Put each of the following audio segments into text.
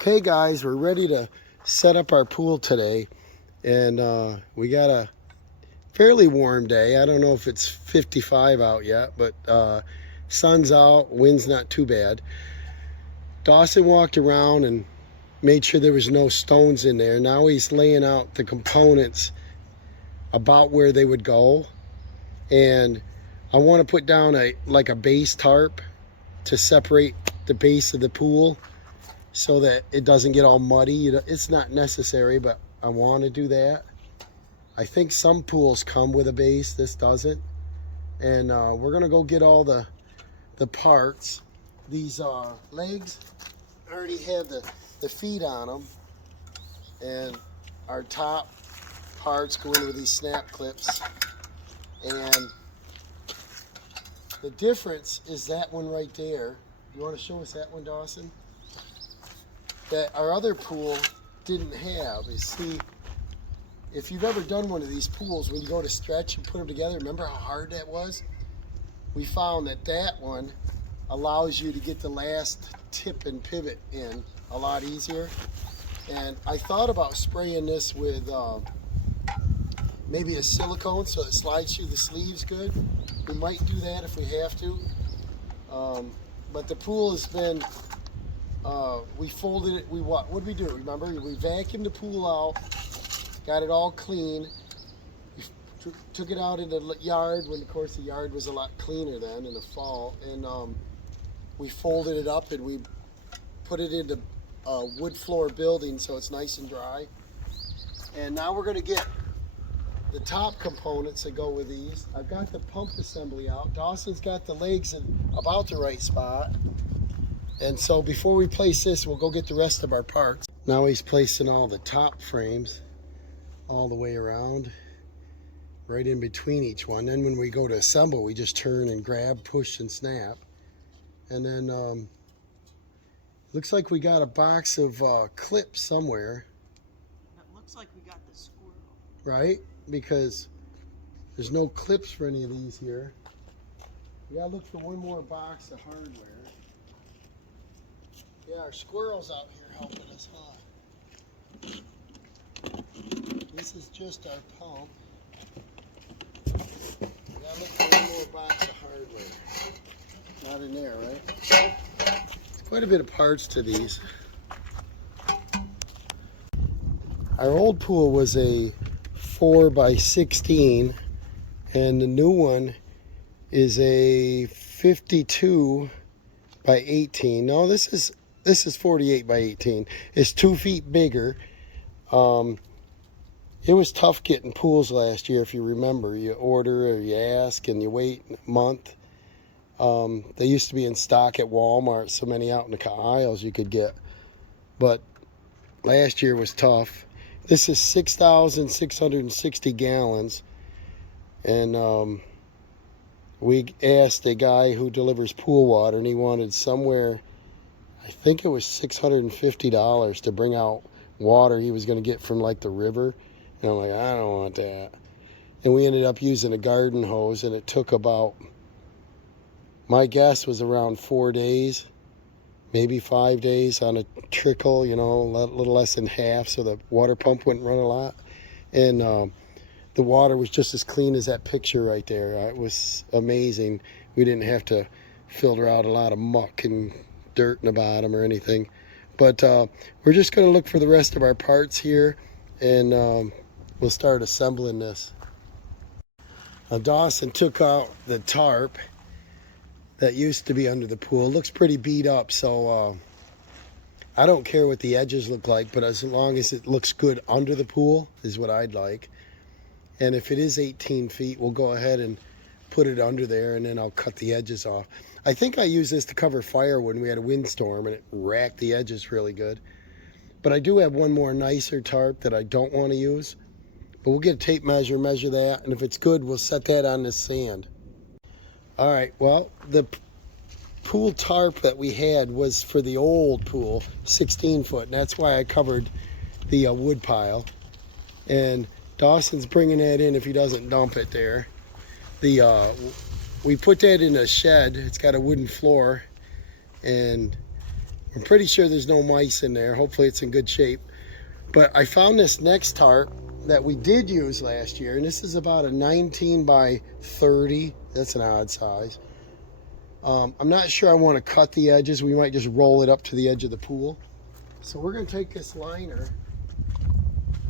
Okay guys, we're ready to set up our pool today, and we got a fairly warm day. I don't know if it's 55 out yet, but sun's out, wind's not too bad. Dawson walked around and made sure there was no stones in there. Now he's laying out the components about where they would go, and I want to put down a base tarp to separate the base of the pool so that it doesn't get all muddy. It's not necessary, but I want to do that. I think some pools come with a base, this doesn't. And we're gonna go get all the parts. These legs already have the feet on them, and our top parts go in with these snap clips. And the difference is that one right there. You want to show us that one, Dawson? That our other pool didn't have. You see, if you've ever done one of these pools, when you go to stretch and put them together, remember how hard that was? We found that one allows you to get the last tip and pivot in a lot easier. And I thought about spraying this with maybe a silicone so it slides through the sleeves good. We might do that if we have to. But the pool has been, we folded it, what did we do? Remember, we vacuumed the pool out, got it all clean. We took it out in the yard when, of course, the yard was a lot cleaner then in the fall. And we folded it up and we put it into a wood floor building so it's nice and dry. And now we're gonna get the top components that go with these. I've got the pump assembly out. Dawson's got the legs in about the right spot. And so before we place this, we'll go get the rest of our parts. Now he's placing all the top frames all the way around, right in between each one. Then when we go to assemble, we just turn and grab, push, and snap. And then looks like we got a box of clips somewhere. It looks like we got the squirrel. Right? Because there's no clips for any of these here. We gotta look for one more box of hardware. Yeah, our squirrel's out here helping us, huh? This is just our pump. We gotta look for one more box of hardware. Not in there, right? There's quite a bit of parts to these. Our old pool was a 4x16, and the new one is a 52x18. No, this is 48x18. It's 2 feet bigger. It was tough getting pools last year, if you remember. You order or you ask and you wait a month. They used to be in stock at Walmart, so many out in the aisles you could get. But last year was tough. This is 6,660 gallons. And we asked a guy who delivers pool water, and he wanted somewhere, I think it was $650 to bring out water he was going to get from like the river. And I'm like, I don't want that. And we ended up using a garden hose, and it took about, my guess was around 4 days, maybe 5 days on a trickle, you know, a little less than half, so the water pump wouldn't run a lot. And the water was just as clean as that picture right there. It was amazing. We didn't have to filter out a lot of muck and dirt in the bottom or anything. But we're just going to look for the rest of our parts here, and we'll start assembling this. Now Dawson took out the tarp that used to be under the pool. It looks pretty beat up, so I don't care what the edges look like, but as long as it looks good under the pool is what I'd like. And if it is 18 feet, we'll go ahead and put it under there, and then I'll cut the edges off. I think I used this to cover firewood when we had a windstorm, and it racked the edges really good. But I do have one more nicer tarp that I don't want to use. But we'll get a tape measure, measure that, and if it's good, we'll set that on this sand. All right, well, the pool tarp that we had was for the old pool, 16 foot, and that's why I covered the wood pile. And Dawson's bringing that in if he doesn't dump it there. We put that in a shed. It's got a wooden floor, and I'm pretty sure there's no mice in there. Hopefully it's in good shape. But I found this next tarp that we did use last year, and this is about a 19 by 30. That's an odd size. I'm not sure I want to cut the edges. We might just roll it up to the edge of the pool. So we're going to take this liner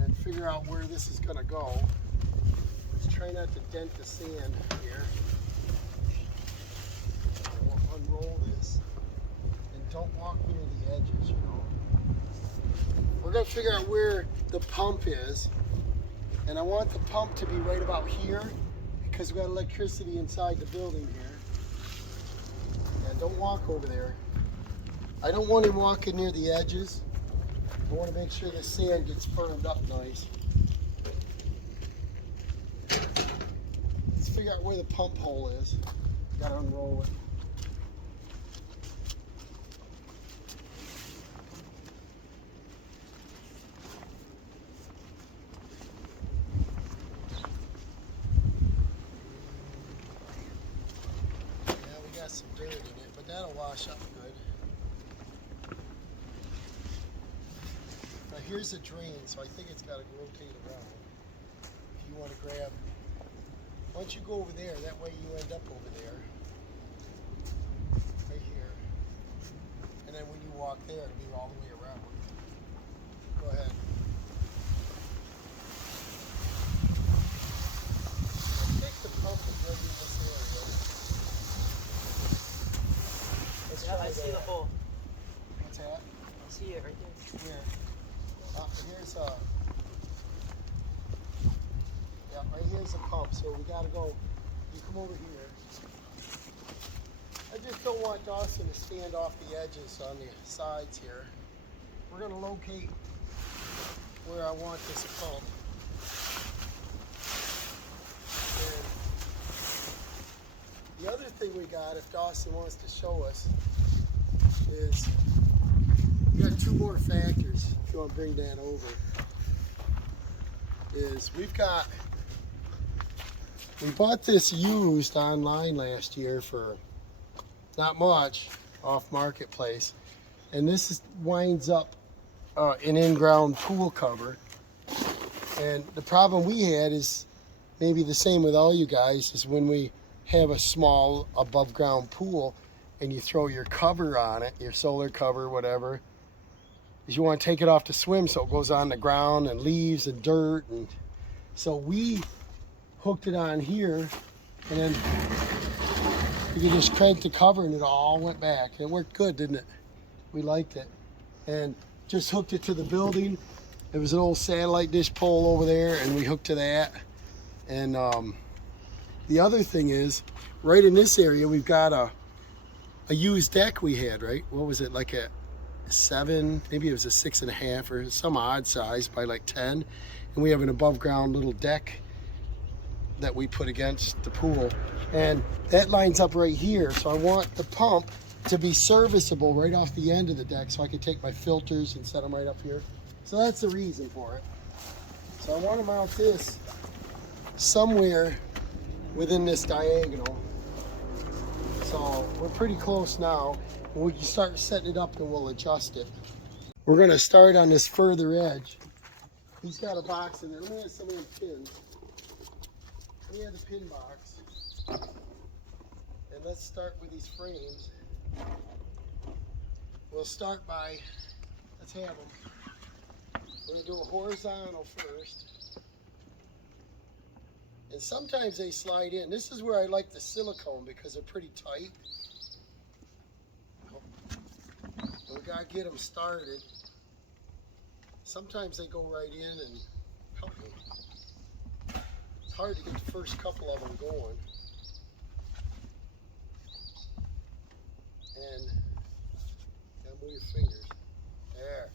and figure out where this is going to go. Let's try not to dent the sand here. We'll unroll this. And don't walk near the edges, you know. We're going to figure out where the pump is. And I want the pump to be right about here because we got electricity inside the building here. Don't walk over there. I don't want him walking near the edges. I want to make sure the sand gets firmed up nice. Let's figure out where the pump hole is. Gotta unroll it. Some dirt in it, but that'll wash up good. Now here's a drain, so I think it's got to rotate around. If you want to grab, once you go over there, that way you end up over there, right here. And then when you walk there, it'll be all the way around. Go ahead. I think the pump is right in this area. Yeah, I see the hole. What's that? I see it right there. Here. Here's yeah, right here's a pump. So we gotta go. You come over here. I just don't want Dawson to stand off the edges on the sides here. We're gonna locate where I want this pump. And the other thing we got, if Dawson wants to show us, is we got two more factors. If you want to bring that over, is we bought this used online last year for not much off Marketplace, and this winds up an in-ground pool cover. And the problem we had is maybe the same with all you guys, is when we have a small above ground pool and you throw your cover on it, your solar cover, whatever, is you want to take it off to swim so it goes on the ground and leaves and dirt. And so we hooked it on here, and then you could just crank the cover and it all went back. It worked good, didn't it? We liked it. And just hooked it to the building. There was an old satellite dish pole over there, and we hooked to that. And the other thing is, right in this area, we've got a used deck we had, right? What was it, like a 7, maybe it was a 6.5 or some odd size by like 10. And we have an above ground little deck that we put against the pool. And that lines up right here. So I want the pump to be serviceable right off the end of the deck so I can take my filters and set them right up here. So that's the reason for it. So I want to mount this somewhere within this diagonal. So we're pretty close now. When we can start setting it up, then we'll adjust it. We're going to start on this further edge. He's got a box in there. Let me have some of the pins. Let me have the pin box. And let's start with these frames. We'll start by, let's have them. We're going to do a horizontal first. And sometimes they slide in. This is where I like the silicone because they're pretty tight. We gotta get them started. Sometimes they go right in and help me. It's hard to get the first couple of them going. And move your fingers. There.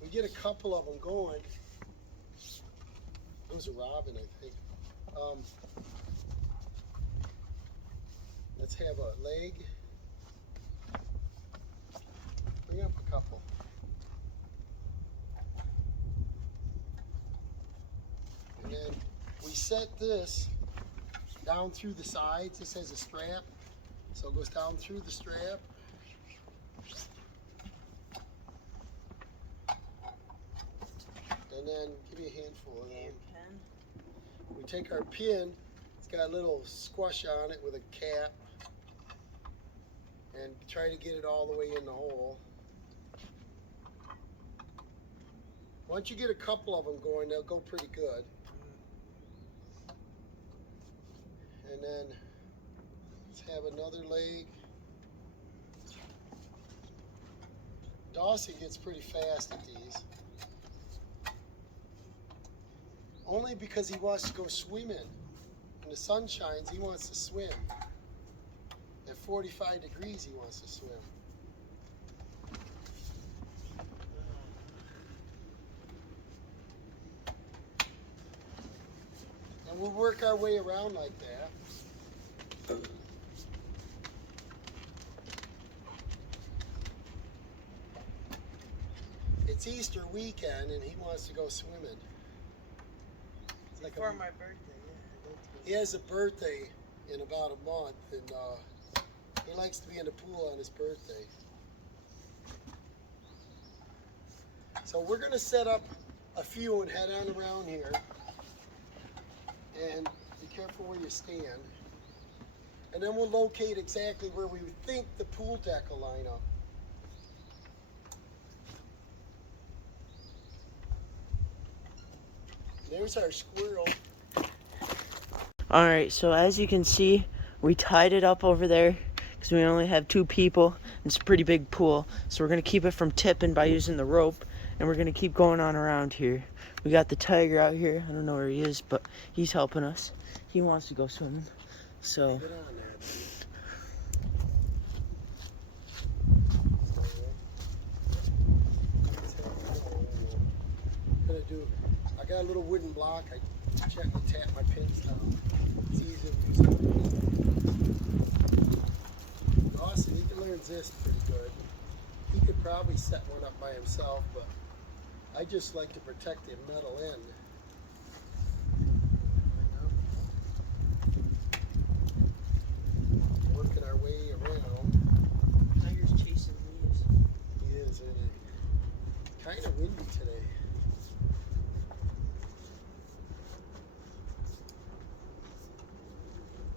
We get a couple of them going. Those are Robin, I think. Let's have a leg. Bring up a couple. And then we set this down through the sides. This has a strap, so it goes down through the strap. And then give me a handful of Okay, them. pen. We take our pin, it's got a little squash on it with a cap, and try to get it all the way in the hole. Once you get a couple of them going, they'll go pretty good. And then let's have another leg. Dawson gets pretty fast at these. Only because he wants to go swimming. When the sun shines, he wants to swim. At 45 degrees, he wants to swim. And we'll work our way around like that. It's Easter weekend and he wants to go swimming. It's like For my birthday, yeah. he has a birthday in about a month, and he likes to be in the pool on his birthday. So we're going to set up a few and head on around here. And be careful where you stand. And then we'll locate exactly where we think the pool deck will line up. There's our squirrel. Alright, so as you can see, we tied it up over there because we only have 2 people. It's a pretty big pool, so we're going to keep it from tipping by using the rope, and we're going to keep going on around here. We got the tiger out here. I don't know where he is, but he's helping us. He wants to go swimming. So Get on that. I got a little wooden block. I gently tap my pins down. It's easy to use. Dawson, he can learn this pretty good. He could probably set one up by himself, but I just like to protect the metal end. Working our way around. tiger's chasing leaves. He is, isn't it? Kind of windy today.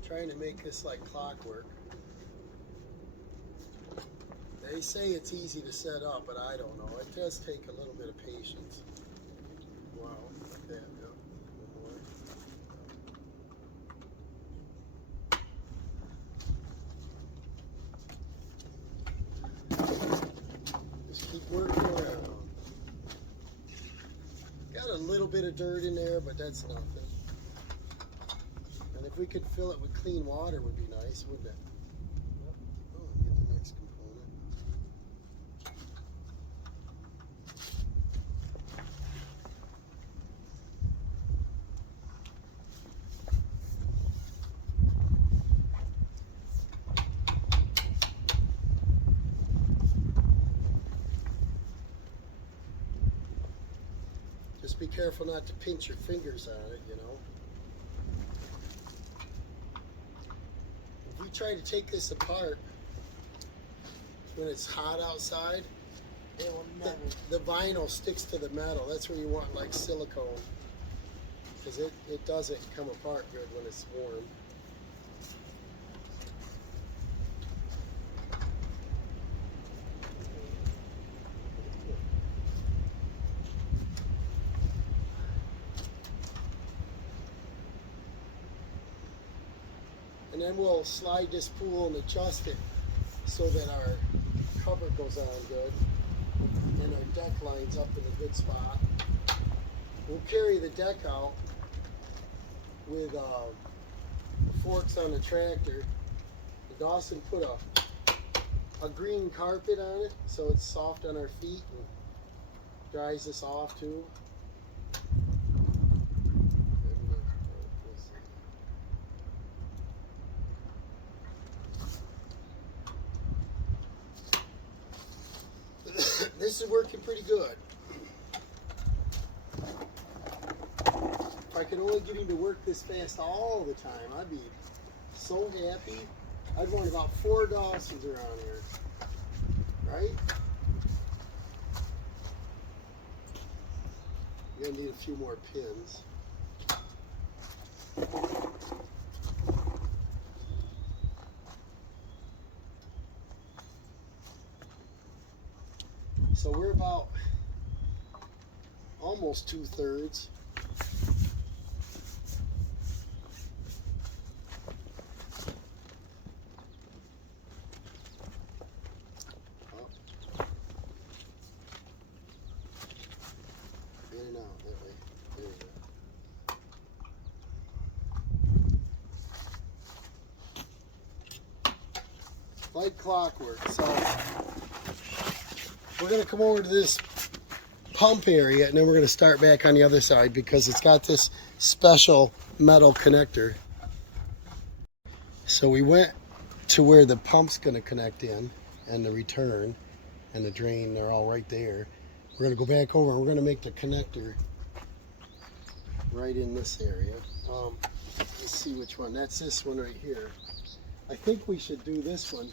Trying to make this like clockwork. They say it's easy to set up, but I don't know. It does take a little bit of patience. Wow, like that, yeah. Just keep working around. Got a little bit of dirt in there, but that's nothing. And if we could fill it with clean water, would be nice, wouldn't it? Oh, get the next component. Just be careful not to pinch your fingers on it, you know. If we try to take this apart when it's hot outside, It will the, never. the vinyl sticks to the metal. That's where you want like silicone, because it doesn't come apart good when it's warm. And then we'll slide this pool and adjust it so that our cover goes on good and our deck lines up in a good spot. We'll carry the deck out with the forks on the tractor. And Dawson put a green carpet on it so it's soft on our feet and dries us off too. This is working pretty good. If I could only get him to work this fast all the time, I'd be so happy. I'd want about 4 Dawsons around here, right? You're gonna need a few more pins. So we're about almost 2/3. In and out that way. There you go. Like clockwork. So we're gonna come over to this pump area and then we're gonna start back on the other side because it's got this special metal connector. So we went to where the pump's gonna connect in and the return and the drain, they're all right there. We're gonna go back over and we're gonna make the connector right in this area. Let's see which one. That's this one right here. I think we should do this one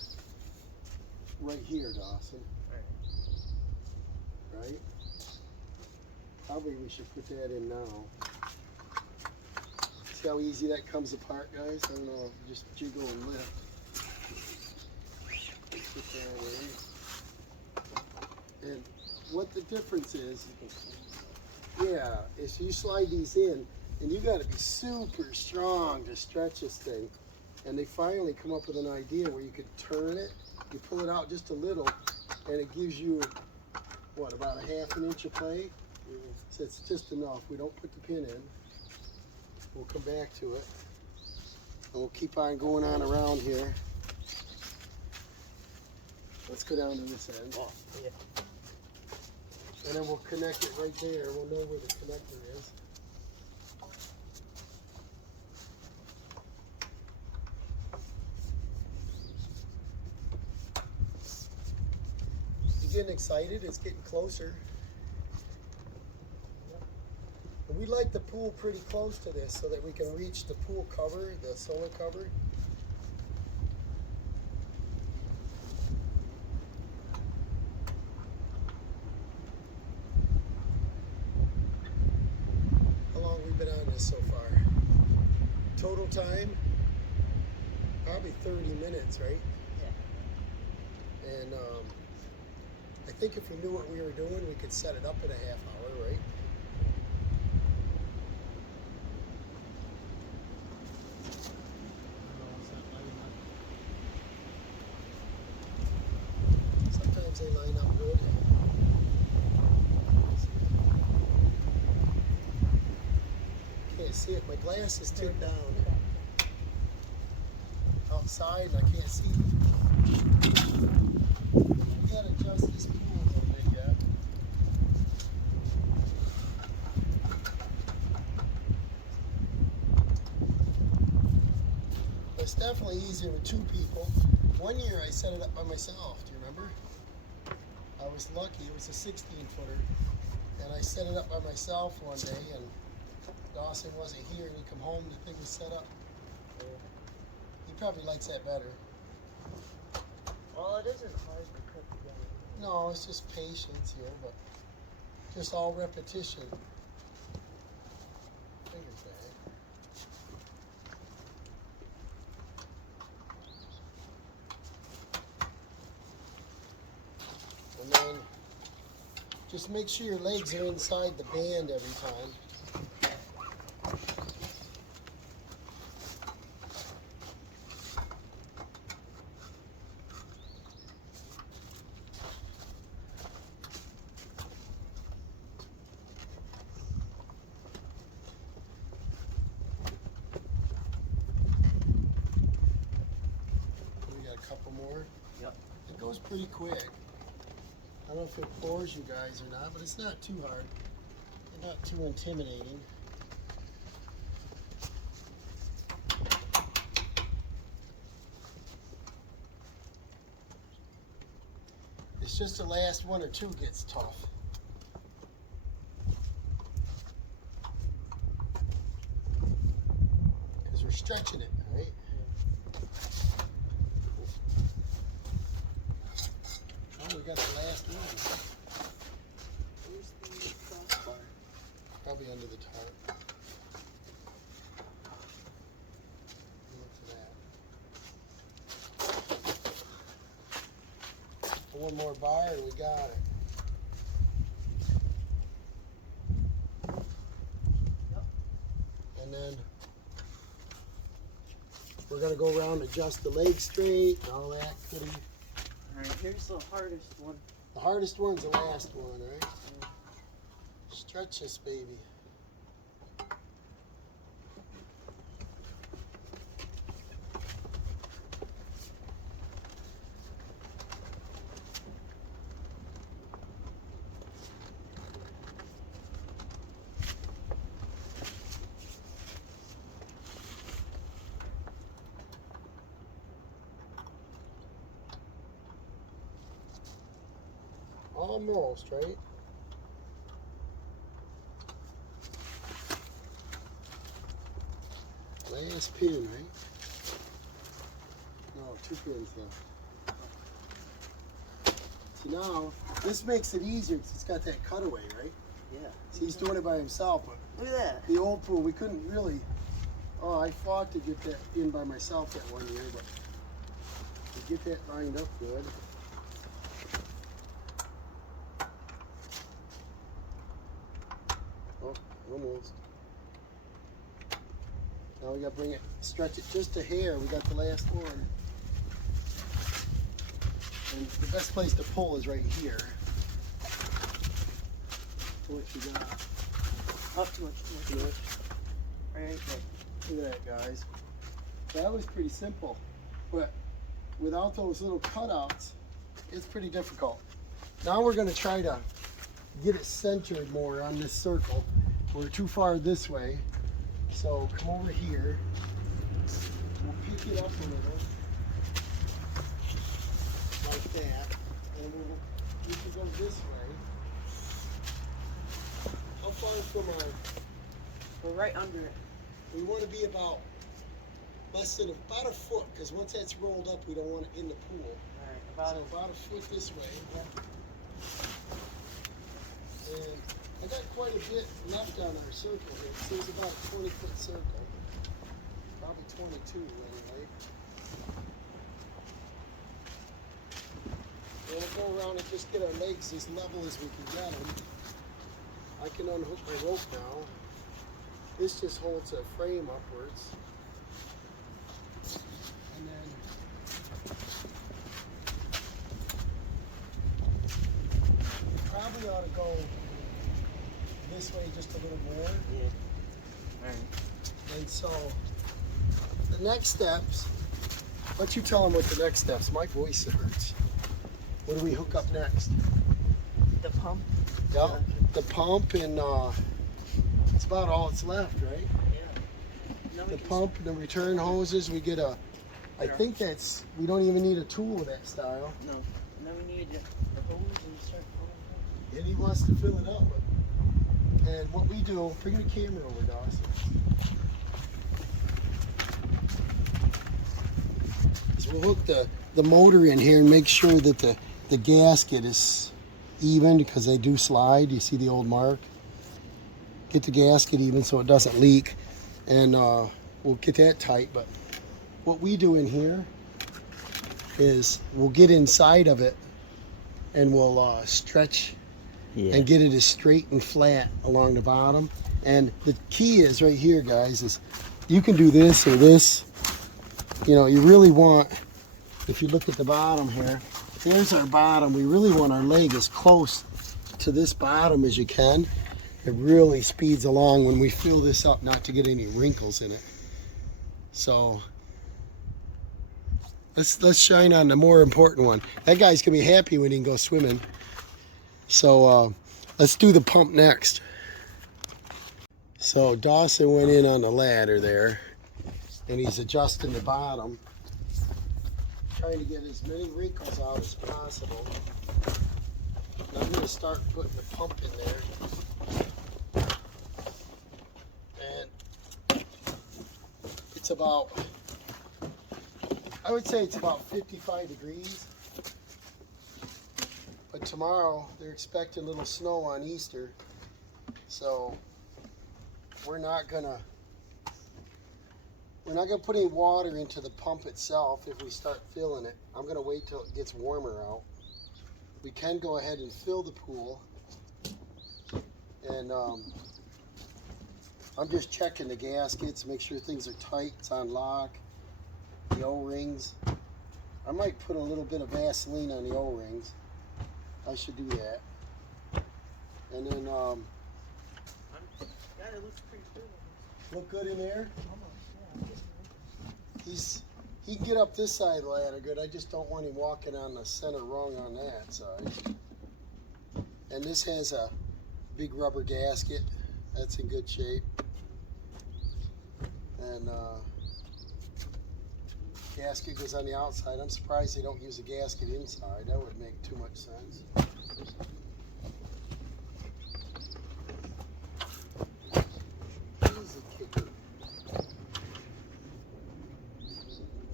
right here, Dawson. Right? Probably we should put that in now. See how easy that comes apart, guys? I don't know, just jiggle and lift. Put that in. And what the difference is, is you slide these in, and you got to be super strong to stretch this thing. And they finally come up with an idea where you could turn it, you pull it out just a little, and it gives you, what, about a 1/2 inch of play? So it's just enough. We don't put the pin in. We'll come back to it. And we'll keep on going on around here. Let's go down to this end. Oh, yeah. And then we'll connect it right there. We'll know where the connector is. You getting excited? It's getting closer. And we like the pool pretty close to this so that we can reach the pool cover, the solar cover. How long have we been on this so far? Total time? Probably 30 minutes, right? Yeah. And I think if we knew what we were doing, we could set it up in a 1/2 hour, right? Sometimes they line up good. Can't see it. My glass is tipped down outside and I can't see. We gotta adjust this pool a little bit yet. It's definitely easier with 2 people. One year I set it up by myself. Do you remember? I was lucky. It was a 16-footer, and I set it up by myself one day. And Dawson wasn't here, and he come home and the thing was set up. He probably likes that better. Well, it isn't hard to put together. No, it's just patience here, but just all repetition. Fingers back. And then just make sure your legs are inside the band every time. We got a couple more. Yep. It goes pretty quick. I don't know if it bores you guys or not, but it's not too hard and not too intimidating. It's just the last 1 or 2 gets tough. Because we're stretching it, right? Oh, we got the last one. Where's the crossbar? Probably under the tarp. Look at that. One more bar and we got it. Yep. And then we're gonna go around, adjust the leg straight and all that goody. Alright, here's the hardest one. The hardest one's the last one, right? Yeah. Stretch this baby. Almost, right? Last pin, right? No, 2 pins left. See now, this makes it easier because it's got that cutaway, right? Yeah. See, he's doing it by himself, but Look at that. the old pool, we couldn't really. Oh, I fought to get that in by myself that one year, but to get that lined up good. Oh, almost. Now we gotta bring it, stretch it just a hair. We got the last one. And the best place to pull is right here. What you got? Oh, too much. Too much? Right there. Look at that, guys. That was pretty simple, but without those little cutouts, it's pretty difficult. Now we're gonna try to get it centered more on this circle. We're too far this way, so come over here. We'll pick it up a little, like that, and we can go this way. How far from our? We're right under it. We want to be about less than about a foot, because once that's rolled up, we don't want it in the pool. Alright, So about a foot this way. And I got quite a bit left on our circle here. So it's about a 20-foot circle. Probably 22 anyway. And we'll go around and just get our legs as level as we can get them. I can unhook my rope now. This just holds a frame upwards. And then probably ought to go this way just a little more. Yeah. Alright. And so the next steps, why don't you tell them what the next steps? My voice hurts. What do we hook up next? The pump? Yeah, the pump and it's about all that's left, right? Yeah. The pump and the return hoses, we get a, I think that's, we don't even need a tool with that style. No. And then we need the hose and start pulling And he wants to fill it up. And what we do, bring the camera over, Dawson. Is we'll hook the motor in here and make sure that the gasket is even, because they do slide. You see the old mark? Get the gasket even so it doesn't leak. And we'll get that tight. But what we do in here is we'll get inside of it and we'll stretch and get it as straight and flat along the bottom. And the key is right here, guys, is you can do this or this. You know, you really want, if you look at the bottom here, there's our bottom. We really want our leg as close to this bottom as you can. It really speeds along when we fill this up, not to get any wrinkles in it. So let's shine on the more important one. That guy's gonna be happy when he can go swimming. So let's do the pump next. So Dawson went in on the ladder there, and he's adjusting the bottom, trying to get as many wrinkles out as possible. And I'm going to start putting the pump in there. And it's about, I would say it's about 55 degrees. But tomorrow they're expecting a little snow on Easter, so we're not gonna put any water into the pump itself if we start filling it. I'm gonna wait till it gets warmer out. We can go ahead and fill the pool, and I'm just checking the gaskets, make sure things are tight, it's on lock, the O-rings. I might put a little bit of Vaseline on the O-rings. I should do that. And then, Yeah, it looks pretty good. look good in there? Almost, yeah. He can get up this side of the ladder good. I just don't want him walking on the center rung on that side. And this has a big rubber gasket. That's in good shape. And gasket goes on the outside. I'm surprised they don't use a gasket inside. That would make too much sense. Easy kicker.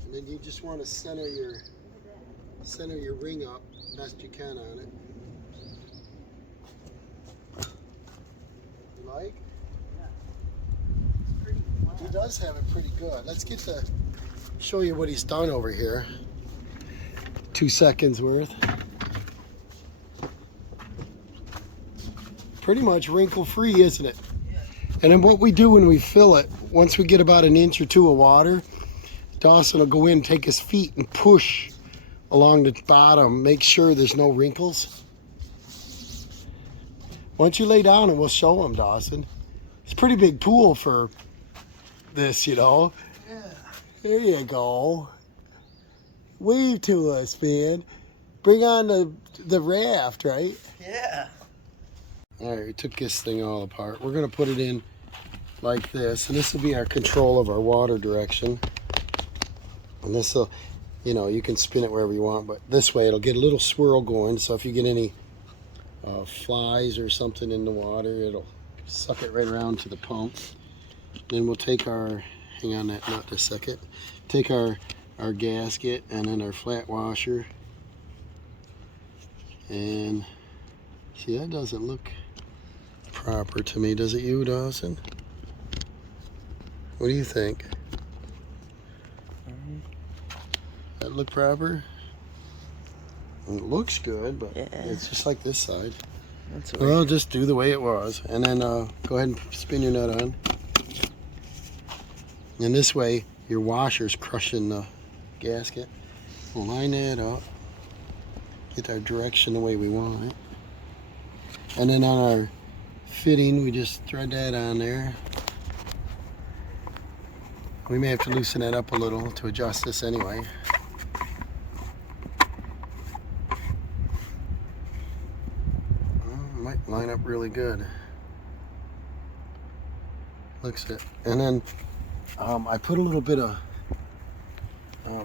And then you just want to center your ring up best you can on it. You like? Yeah. It's pretty flat. He does have it pretty good. Let's get to show you what he's done over here. 2 seconds worth. Pretty much wrinkle free, isn't it? Yeah. And then what we do when we fill it, once we get about an inch or two of water, Dawson will go in, take his feet and push along the bottom, make sure there's no wrinkles. Why don't you lay down and we'll show him, Dawson. It's a pretty big pool for this, you know. Yeah. There you go. Wave to us, man. Bring on the raft, right? Yeah. All right, we took this thing all apart. We're gonna put it in like this, and this will be our control of our water direction. And this will, you know, you can spin it wherever you want, but this way it'll get a little swirl going. So if you get any flies or something in the water, it'll suck it right around to the pump. Then we'll take our, hang on that nut a second, take our gasket and then our flat washer. And see, that doesn't look proper to me, does it, you, Dawson? What do you think? That look proper? It looks good, but Yeah. it's just like this side. That's Well, just do the way it was, and then go ahead and spin your nut on. And this way, your washer's crushing the gasket. We'll line that up, get our direction the way we want it. And then on our fitting, we just thread that on there. We may have to loosen that up a little to adjust this anyway. Might line up really good. Looks it. And then I put a little bit of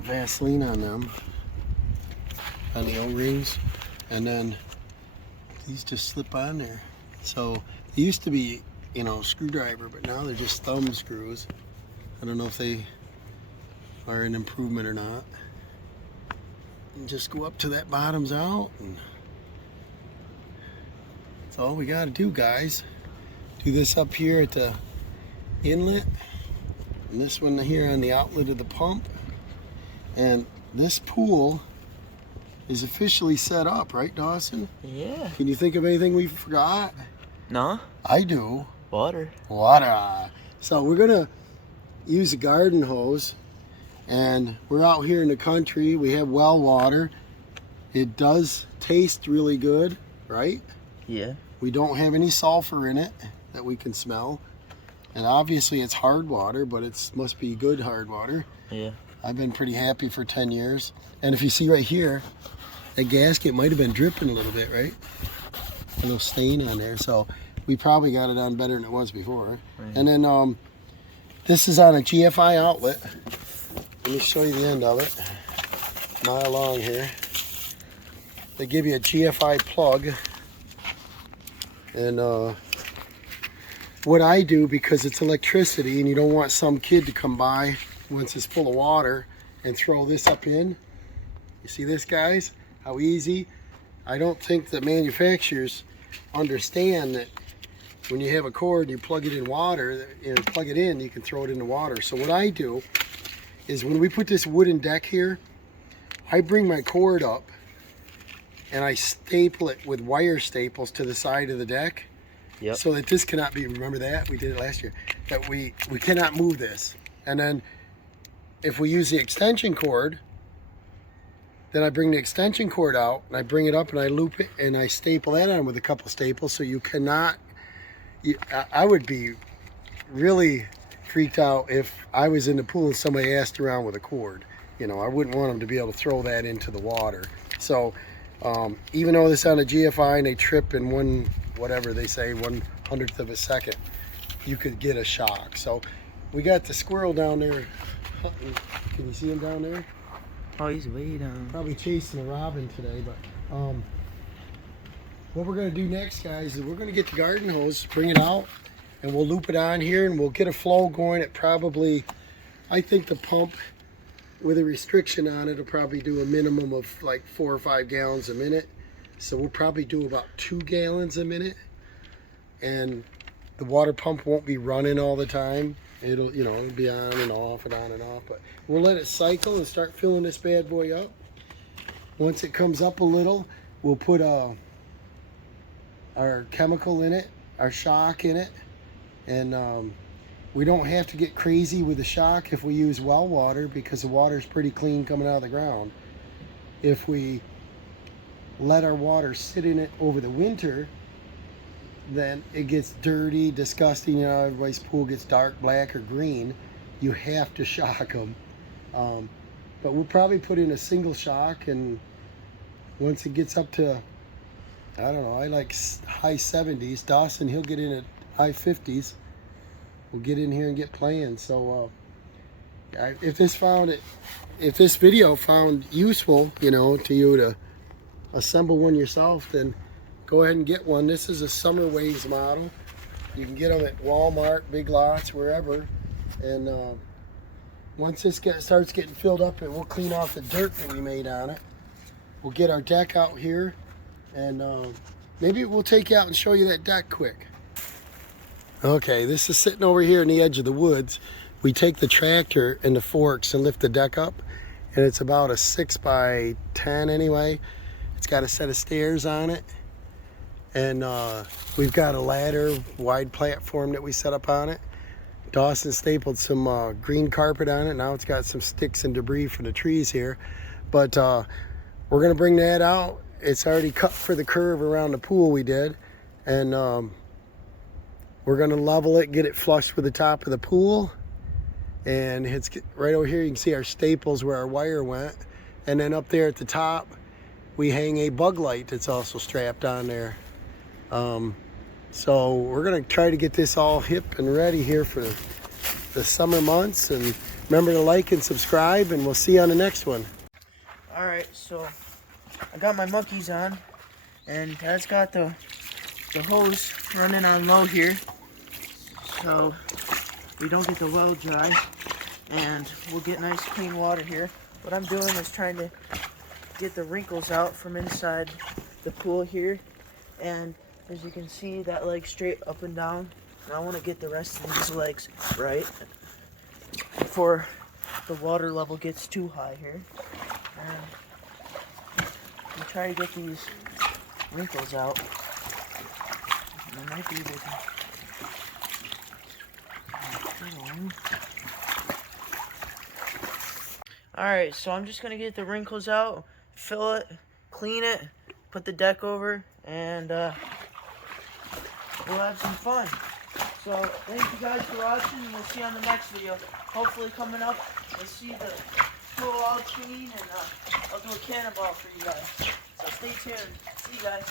Vaseline on them, on the O-rings, and then these just slip on there. So they used to be, you know, screwdriver, but now they're just thumb screws. I don't know if they are an improvement or not. And just go up to that bottoms out, and that's all we got to do, guys. Do this up here at the inlet, and this one here on the outlet of the pump. And this pool is officially set up, right, Dawson? Yeah. Can you think of anything we forgot? No? I do. Water. Water. So we're gonna use a garden hose, and we're out here in the country. We have well water. It does taste really good, right? Yeah. We don't have any sulfur in it that we can smell. And obviously it's hard water, but it must be good hard water. Yeah. I've been pretty happy for 10 years. And if you see right here, that gasket might have been dripping a little bit, right? A little stain on there. So we probably got it on better than it was before. Right. And then this is on a GFI outlet. Let me show you the end of it. Mile long here. They give you a GFI plug. And what I do, because it's electricity and you don't want some kid to come by once it's full of water and throw this up in. You see this, guys? How easy? I don't think that manufacturers understand that when you have a cord and you plug it in water, plug it in, you can throw it in the water. So what I do is when we put this wooden deck here, I bring my cord up and I staple it with wire staples to the side of the deck. Yep. So that this cannot be, remember that? We did it last year. That we cannot move this. And then if we use the extension cord, then I bring the extension cord out and I bring it up and I loop it and I staple that on with a couple staples so you cannot, I would be really freaked out if I was in the pool and somebody asked around with a cord. You know, I wouldn't want them to be able to throw that into the water. So even though this on a GFI and they trip in one, whatever they say, 1/100th of a second, you could get a shock. So we got the squirrel down there hunting. Can you see him down there? Oh, he's way down. Probably chasing a robin today, but what we're gonna do next, guys, is we're gonna get the garden hose, bring it out, and we'll loop it on here and we'll get a flow going at probably, I think the pump with a restriction on it will probably do a minimum of like 4 or 5 gallons a minute. So we'll probably do about 2 gallons a minute, and the water pump won't be running all the time. It'll, you know, it'll be on and off and on and off, but we'll let it cycle and start filling this bad boy up. Once it comes up a little, we'll put our chemical in it, our shock in it, and we don't have to get crazy with the shock if we use well water because the water's pretty clean coming out of the ground. If we let our water sit in it over the winter, then it gets dirty, disgusting. You know, everybody's pool gets dark, black, or green. You have to shock them. But we'll probably put in a single shock, and once it gets up to, I don't know, I like high 70s. Dawson, he'll get in at high 50s. We'll get in here and get playing. So if this video found useful, you know, to you to assemble one yourself, then go ahead and get one. This is a Summer Waves model. You can get them at Walmart, Big Lots, wherever. And once this starts getting filled up, we'll clean off the dirt that we made on it. We'll get our deck out here, and maybe we'll take you out and show you that deck quick. Okay, this is sitting over here in the edge of the woods. We take the tractor and the forks and lift the deck up, and it's about a 6 by 10 anyway. It's got a set of stairs on it, and we've got a ladder, wide platform that we set up on it. Dawson stapled some green carpet on it. Now it's got some sticks and debris from the trees here, but we're gonna bring that out. It's already cut for the curve around the pool we did, and we're gonna level it, get it flush with the top of the pool, and it's right over here. You can see our staples where our wire went, and then up there at the top we hang a bug light that's also strapped on there. So we're gonna try to get this all hip and ready here for the summer months. And remember to like and subscribe, and we'll see you on the next one. All right, so I got my monkeys on, and Dad's got the hose running on low here, so we don't get the well dry, and we'll get nice clean water here. What I'm doing is trying to get the wrinkles out from inside the pool here, and as you can see, that leg straight up and down, and I want to get the rest of these legs right before the water level gets too high here. And I'm trying to get these wrinkles out. I might be able to. Alright, so I'm just gonna get the wrinkles out, fill it, clean it, put the deck over, and we'll have some fun. So thank you guys for watching, and we'll see you on the next video. Hopefully coming up, we'll see the pool all clean, and I'll do a cannonball for you guys. So stay tuned. See you guys.